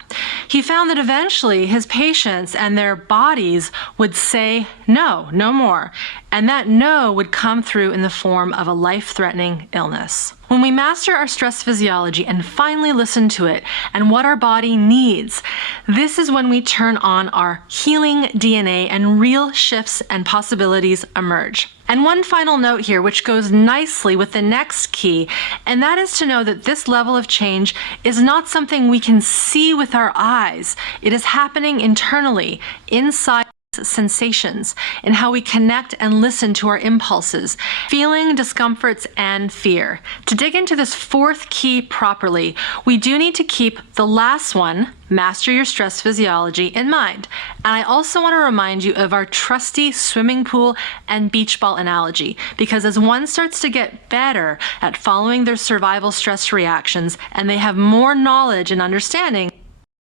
He found that eventually his patients and their bodies would say no, no more, and that no would come through in the form of a life-threatening illness. When we master our stress physiology and finally listen to it and what our body needs, this is when we turn on our healing DNA and real shifts and possibilities emerge. And one final note here, which goes nicely with the next key, and that is to know that this level of change is not something we can see with our eyes. It is happening internally, inside sensations, in how we connect and listen to our impulses, feeling, discomforts, and fear. To dig into this fourth key properly, we do need to keep the last one, master your stress physiology, in mind. And I also want to remind you of our trusty swimming pool and beach ball analogy, because as one starts to get better at following their survival stress reactions and they have more knowledge and understanding,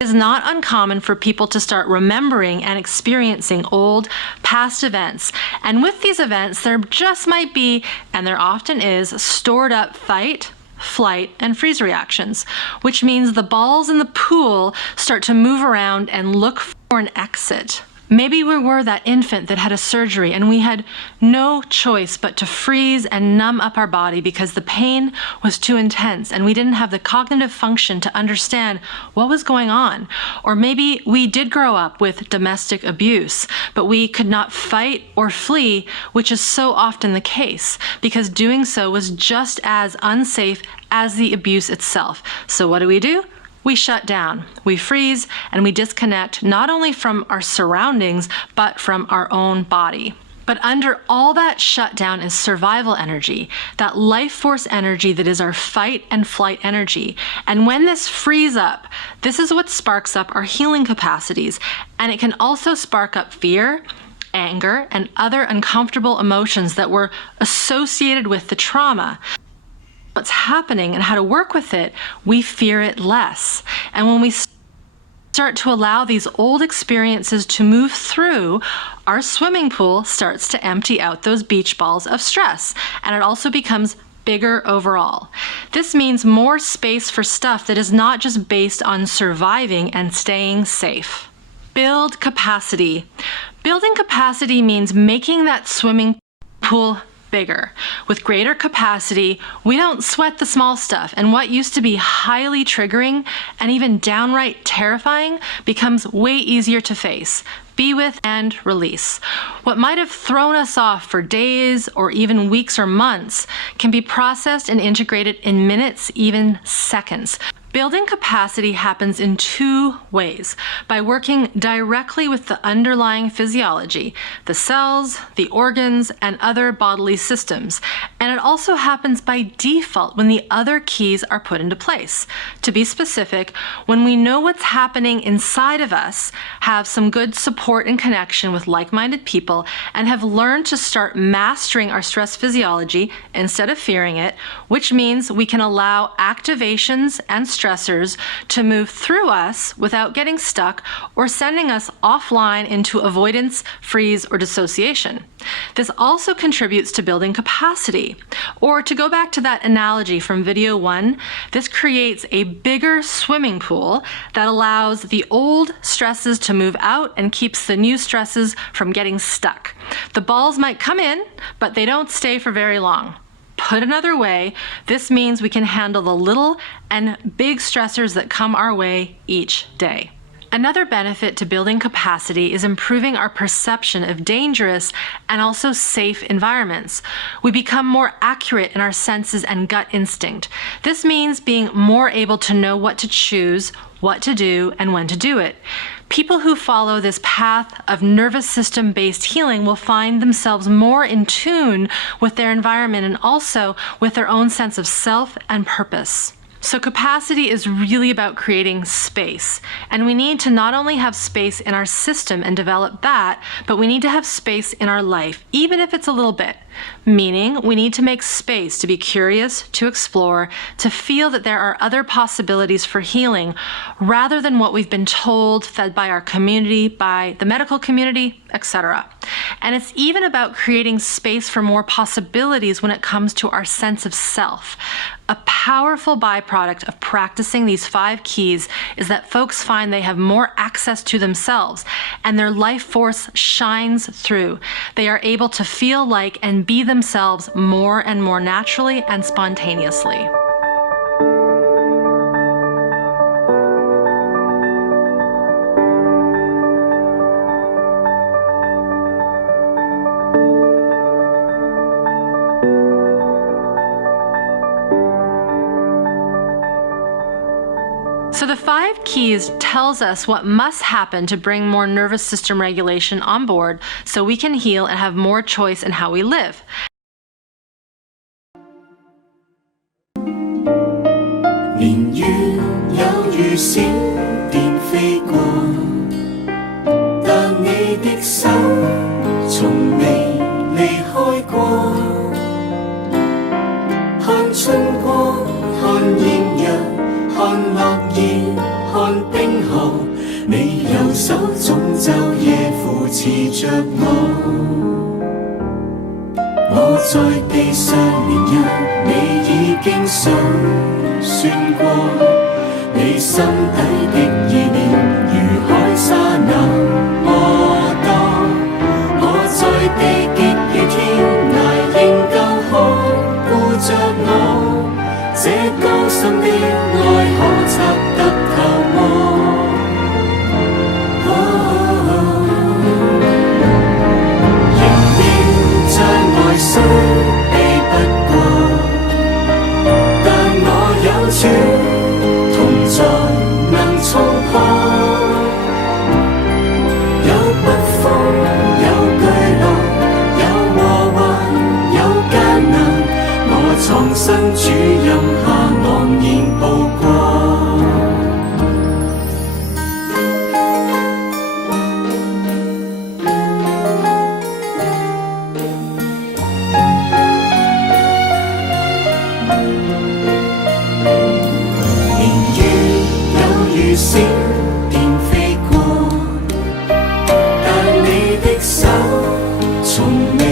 it is not uncommon for people to start remembering and experiencing old past events. And with these events, there just might be, and there often is, stored up fight, flight, and freeze reactions, which means the balls in the pool start to move around and look for an exit. Maybe we were that infant that had a surgery and we had no choice but to freeze and numb up our body because the pain was too intense and we didn't have the cognitive function to understand what was going on. Or maybe we did grow up with domestic abuse, but we could not fight or flee, which is so often the case because doing so was just as unsafe as the abuse itself. So what do? We shut down, we freeze, and we disconnect not only from our surroundings, but from our own body. But under all that shutdown is survival energy, that life force energy that is our fight and flight energy. And when this frees up, this is what sparks up our healing capacities. And it can also spark up fear, anger, and other uncomfortable emotions that were associated with the trauma. What's happening and how to work with it, we fear it less. And when we start to allow these old experiences to move through, our swimming pool starts to empty out those beach balls of stress. And it also becomes bigger overall. This means more space for stuff that is not just based on surviving and staying safe. Build capacity. Building capacity means making that swimming pool bigger. With greater capacity, we don't sweat the small stuff, and what used to be highly triggering and even downright terrifying becomes way easier to face, be with, and release. What might have thrown us off for days or even weeks or months can be processed and integrated in minutes, even seconds. Building capacity happens in two ways: by working directly with the underlying physiology, the cells, the organs, and other bodily systems. And it also happens by default when the other keys are put into place. To be specific, when we know what's happening inside of us, have some good support and connection with like-minded people, and have learned to start mastering our stress physiology instead of fearing it, which means we can allow activations and stressors to move through us without getting stuck or sending us offline into avoidance, freeze, or dissociation. This also contributes to building capacity. Or to go back to that analogy from video 1, this creates a bigger swimming pool that allows the old stresses to move out and keeps the new stresses from getting stuck. The balls might come in, but they don't stay for very long. Put another way, this means we can handle the little and big stressors that come our way each day. Another benefit to building capacity is improving our perception of dangerous and also safe environments. We become more accurate in our senses and gut instinct. This means being more able to know what to choose, what to do, and when to do it. People who follow this path of nervous system-based healing will find themselves more in tune with their environment and also with their own sense of self and purpose. So capacity is really about creating space. And we need to not only have space in our system and develop that, but we need to have space in our life, even if it's a little bit. Meaning, we need to make space to be curious, to explore, to feel that there are other possibilities for healing rather than what we've been told, fed by our community, by the medical community, etc. And it's even about creating space for more possibilities when it comes to our sense of self. A powerful byproduct of practicing these 5 keys is that folks find they have more access to themselves and their life force shines through. They are able to feel like and be themselves more and more naturally and spontaneously. So the 5 keys tells us what must happen to bring more nervous system regulation on board so we can heal and have more choice in how we live. 年月有如閃電飛過，但你的手從未離開過。看春光，看豔陽，看落葉，看冰河，你右手總晝夜扶持着我在地上年日，你已經數算過，你心底的意念如海沙那麼多。我在地極與天涯仍夠看顧着我，這高深的愛可測得透麼？仍然像愛雖避不過，但我有處同在能衝破。有北風，有巨浪，有禍患，有艱難，我藏身主蔭下昂然步過。閃電飛過，但你的手從未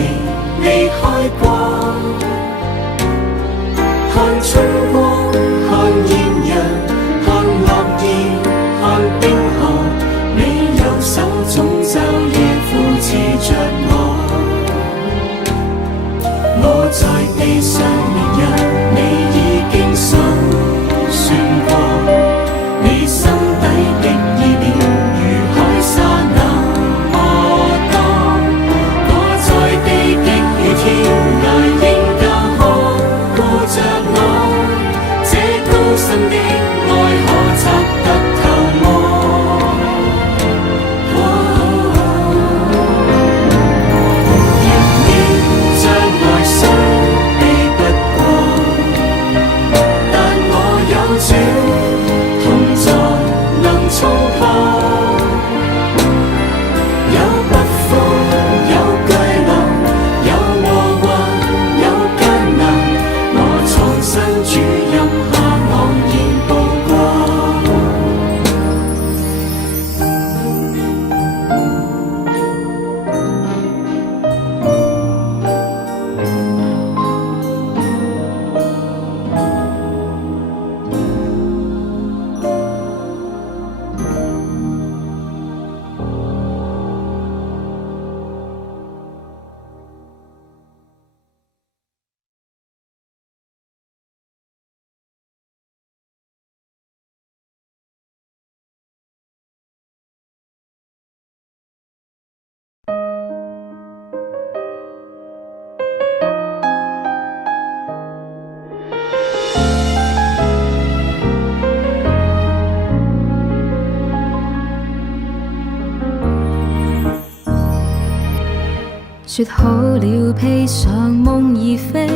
離開過。看春光，看豔陽，看落葉，看冰河，你右手總晝夜扶持着我在地上年日，你已經數算過。你心底的意念如海沙那麼多，我在地極與天涯仍夠看顧着我，這高深的愛可測得透麼？仍然像愛雖避不過，但我有主同在能衝破。有北風，有巨浪，有禍患，有艱難，我藏身主蔭下昂然步過。說好了披上夢而飛，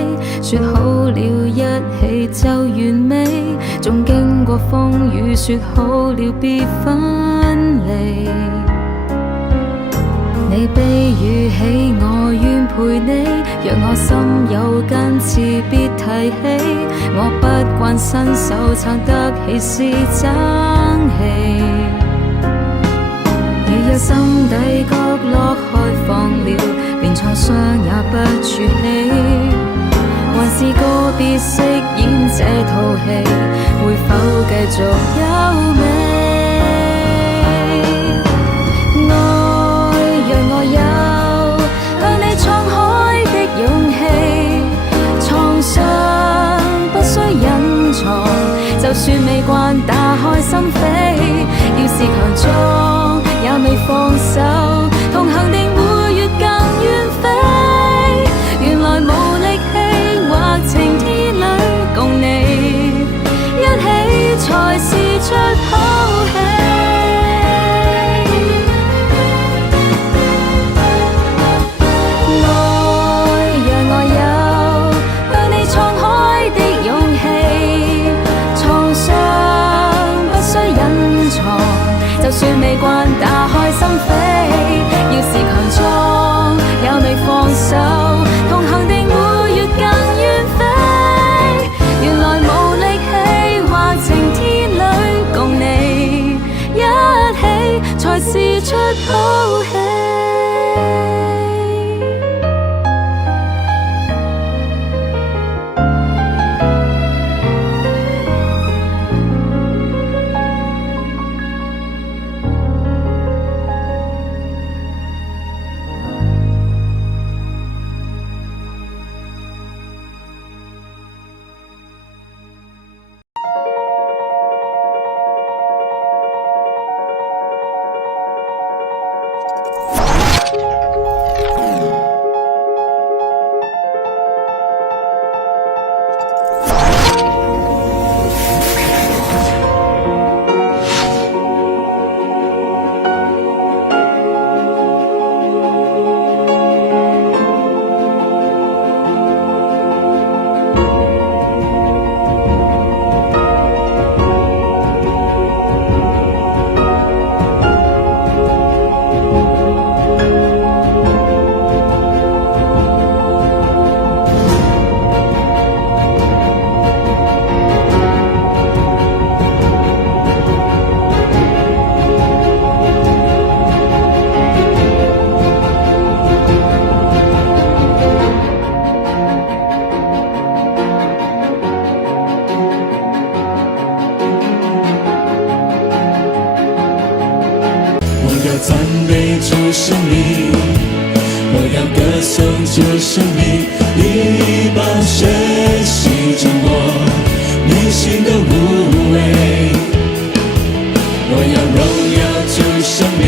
說好了一起就完美，縱經過風雨，說好了別分離。你悲與喜，我願陪你。若我心有根刺，別提起。我不慣伸手撐得起是爭氣。如若心底角落開放了，連創傷也不儲起。還是個別飾演這套戲，會否繼續優美？愛讓我有向你敞開的勇氣，創傷不需隱藏，就算未慣打開心扉，要是強壯也未放手，同行定會越更遠飛。原來無力氣或晴天裏共你一起才是出口氣。愛讓我有向你敞開的勇氣，創傷不需隱藏，就算未慣打開心扉，要是強壯也未放手，同行定會越更遠飛。原來無力氣或晴天裏共你一起才是出口氣。赞美主生命，我要歌颂主生命，你宝血洗净我内心的无畏。我要荣耀主生命，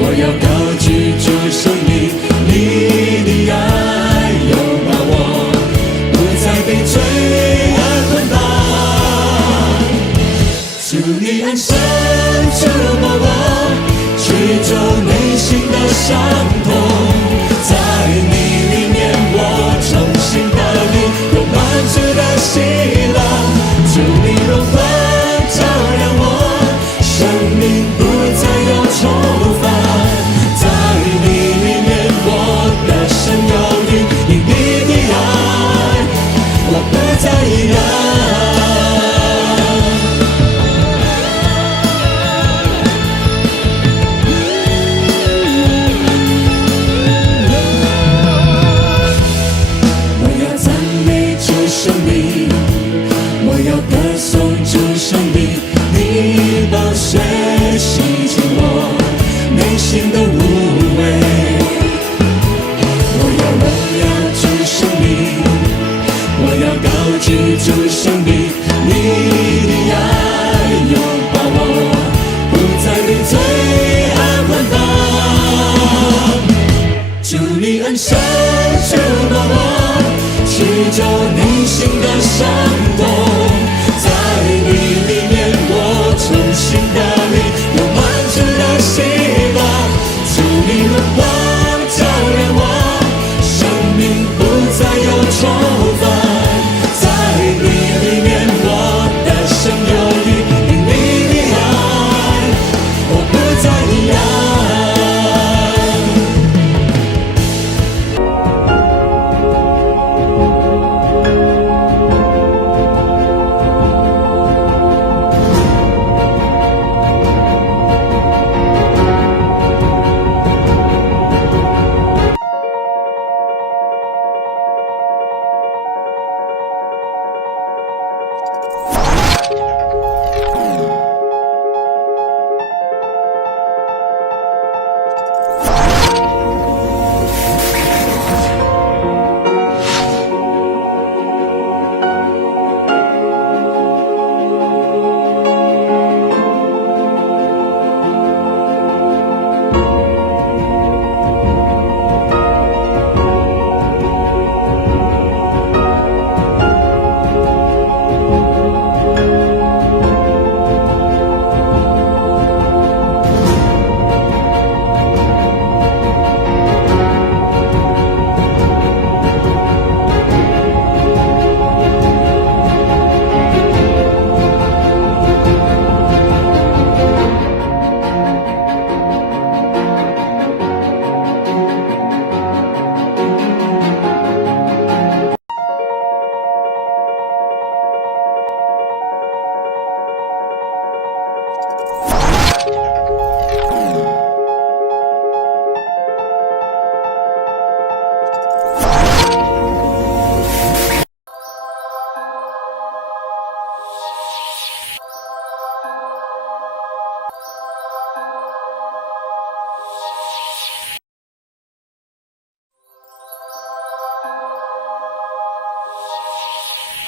我要高举主生命，你的爱拥抱我，不再被罪恶捆绑。主你安生触摸我，驱走内心的伤痛，在你里面我重新得力，有满足的喜乐。主你荣光照亮我，生命不再有愁烦，在你里面我的生有余，因你的爱我不再一样。主生命，你的爱拥抱我，不再被罪恶捆绑。主你恩手触摸我，驱走内心的伤痛，在你里面我重新得力，有满足的喜乐。主你荣光照亮我，生命不再有愁烦。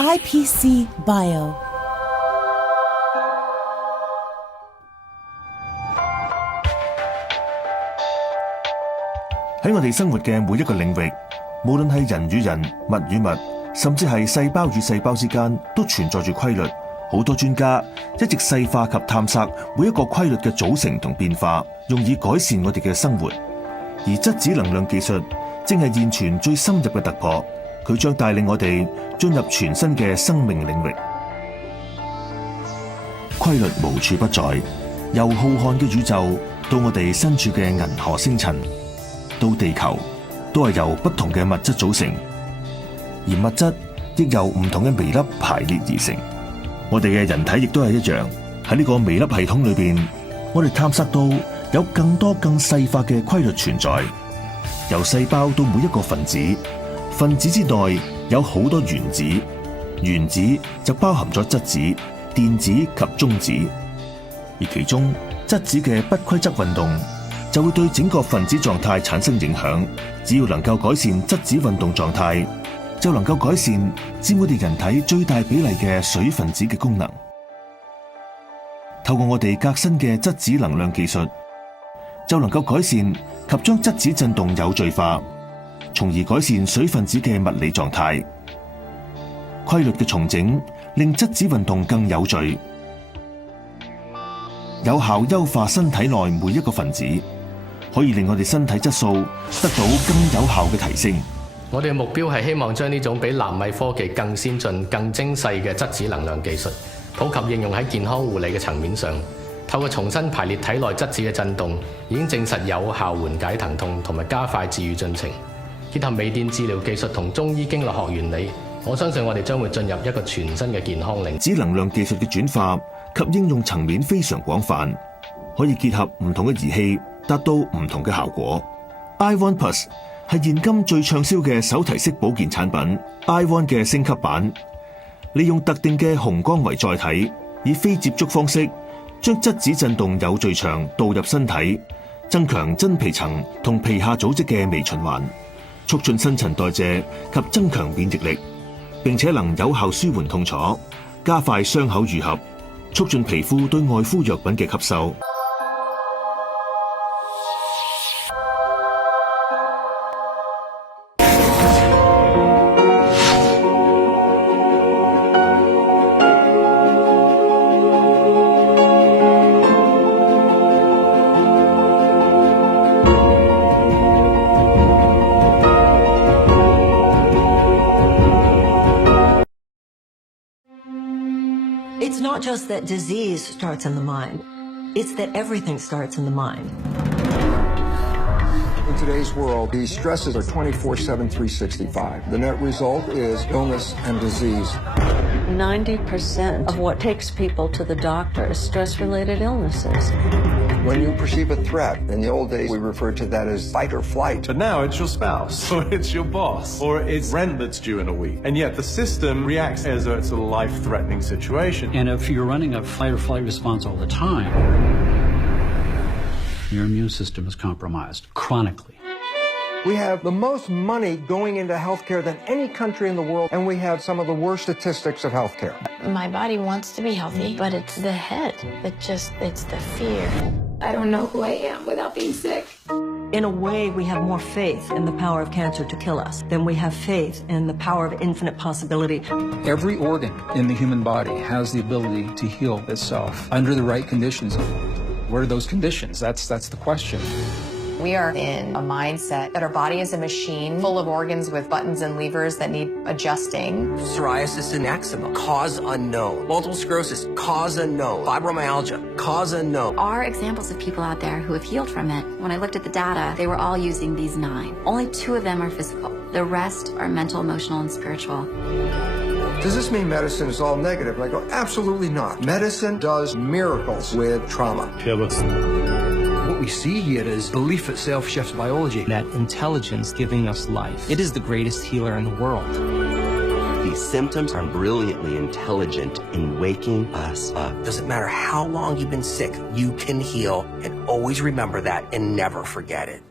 IPC Bio。喺我哋生活嘅每一個領域，無論係人與人、物與物，甚至係細胞與細胞之間，都存在住規律。好多專家一直細化及探索每一個規律嘅組成同變化，用以改善我哋嘅生活。而質子能量技術正係現存最深入嘅突破，佢將帶領我哋進入全新嘅生命領域。規律無處不在，由浩瀚嘅宇宙到我哋身處嘅銀河星塵，到地球，都係由不同嘅物質組成，而物質亦由唔同嘅微粒排列而成。我哋嘅人體亦都係一樣，喺呢個微粒系統裏邊，我哋探索到有更多更細化嘅規律存在，由細胞到每一個分子，分子之內有好多原子，原子就包含咗質子、電子及中子，而其中質子嘅不規則運動就會對整個分子狀態產生影響。只要能夠改善質子運動狀態，就能夠改善佔我哋人體最大比例嘅水分子嘅功能。透過我哋革新嘅質子能量技術，就能夠改善及將質子振動有序化，從而改善水分子嘅物理狀態。規律嘅重整令質子運動更有序，有效優化身體內每一個分子，可以令我哋身體質素得到更有效嘅提升。我哋嘅目標係希望將呢種比納米科技更先進、更精細嘅質子能量技術普及應用喺健康護理嘅層面上。透過重新排列體內質子嘅振動，已經證實有效緩解疼痛同埋加快治癒進程。結合微電治療技術同中醫經絡學原理，我相信我哋將會進入一個全新嘅健康領域。質子能量技術嘅轉化及應用層面非常廣泛，可以結合唔同嘅儀器，達到唔同嘅效果。iOne Plus 係現今最暢銷嘅手提式保健產品 iOne 嘅升級版，利用特定嘅紅光為載體，以非接觸方式將質子振動有序場導入身體，增強真皮層同皮下組織嘅微循環，促進新陳代謝及增強免疫力，並且能有效舒緩痛楚，加快傷口愈合，促進皮膚對外敷藥品嘅吸收。It's not just that disease starts in the mind, it's that everything starts in the mind. In today's world, these stresses are 24/7, 365. The net result is illness and disease. 90% of what takes people to the doctor is stress-related illnesses. When you perceive a threat, in the old days we referred to that as fight or flight. But now it's your spouse, or it's your boss, or it's rent that's due in a week. And yet the system reacts as though it's a life-threatening situation. And if you're running a fight or flight response all the time, your immune system is compromised chronically. We have the most money going into healthcare than any country in the world, and we have some of the worst statistics of healthcare. My body wants to be healthy, but it's the head it's the fear. I don't know who I am without being sick. In a way, we have more faith in the power of cancer to kill us than we have faith in the power of infinite possibility. Every organ in the human body has the ability to heal itself under the right conditions. What are those conditions? That's the question. We are in a mindset that our body is a machine full of organs with buttons and levers that need adjusting. Psoriasis and eczema, cause unknown. Multiple sclerosis, cause unknown. Fibromyalgia, cause unknown. Are examples of people out there who have healed from it. When I looked at the data, they were all using these 9. Only 2 of them are physical. The rest are mental, emotional, and spiritual. Does this mean medicine is all negative? And I go, absolutely not. Medicine does miracles with trauma. What we see here is belief itself shifts biology. That intelligence giving us life. It is the greatest healer in the world. These symptoms are brilliantly intelligent in waking us up. Doesn't matter how long you've been sick, you can heal, and always remember that and never forget it.